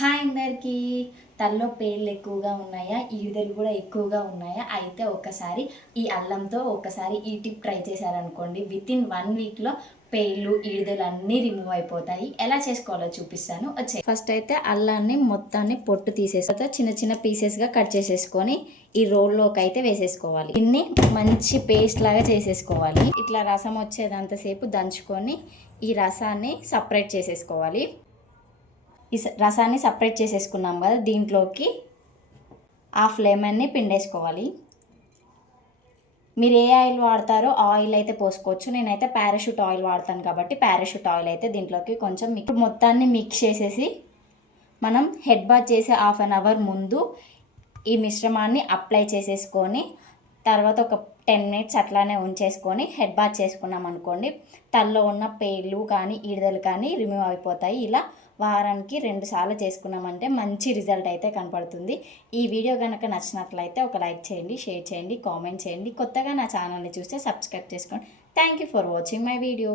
Hi అందరికీ. తలలో పేర్లు ఎక్కువగా ఉన్నాయా, ఈడలు కూడా ఎక్కువగా ఉన్నాయా? అయితే ఒకసారి ఈ అల్లంతో ఒకసారి ఈ టిప్ ట్రై చేశారనుకోండి, వితిన్ 1 వీక్లో పేర్లు ఈడలు అన్నీ రిమూవ్ అయిపోతాయి. ఎలా చేసుకోవాలో చూపిస్తాను, వచ్చే. ఫస్ట్ అయితే అల్లాన్ని మొత్తాన్ని పొట్టు తీసేసి చిన్న చిన్న పీసెస్గా కట్ చేసేసుకొని ఈ రోల్లోకి అయితే వేసేసుకోవాలి. దీన్ని మంచి పేస్ట్ లాగా చేసేసుకోవాలి. ఇట్లా రసం వచ్చేదంతసేపు దంచుకొని ఈ రసాన్ని సపరేట్ చేసేసుకోవాలి. ఈ రసాన్ని సపరేట్ చేసేసుకున్నాం కదా, దీంట్లోకి హాఫ్ లెమన్ని పిండేసుకోవాలి. మీరు ఏ ఆయిల్ వాడతారో ఆయిల్ అయితే పోసుకోవచ్చు. నేనైతే పారాషూట్ ఆయిల్ వాడతాను కాబట్టి పారాషూట్ ఆయిల్ అయితే దీంట్లోకి కొంచెం మొత్తాన్ని మిక్స్ చేసేసి మనం హెడ్ బాత్ చేసే హాఫ్ అన్ అవర్ ముందు ఈ మిశ్రమాన్ని అప్లై చేసేసుకొని తర్వాత ఒక 10 మినిట్స్ అట్లానే ఉంచేసుకొని హెడ్ బాత్ చేసుకున్నాం అనుకోండి, తలలో ఉన్న పేర్లు కానీ ఈడలు కానీ రిమూవ్ అయిపోతాయి. ఇలా వారానికి 2 సార్లు చేసుకున్నామంటే మంచి రిజల్ట్ అయితే కనపడుతుంది. ఈ వీడియో కనుక నచ్చినట్లయితే ఒక లైక్ చేయండి, షేర్ చేయండి, కామెంట్ చేయండి. కొత్తగా నా ఛానల్ని చూస్తే సబ్స్క్రైబ్ చేసుకోండి. Thank you for watching my video.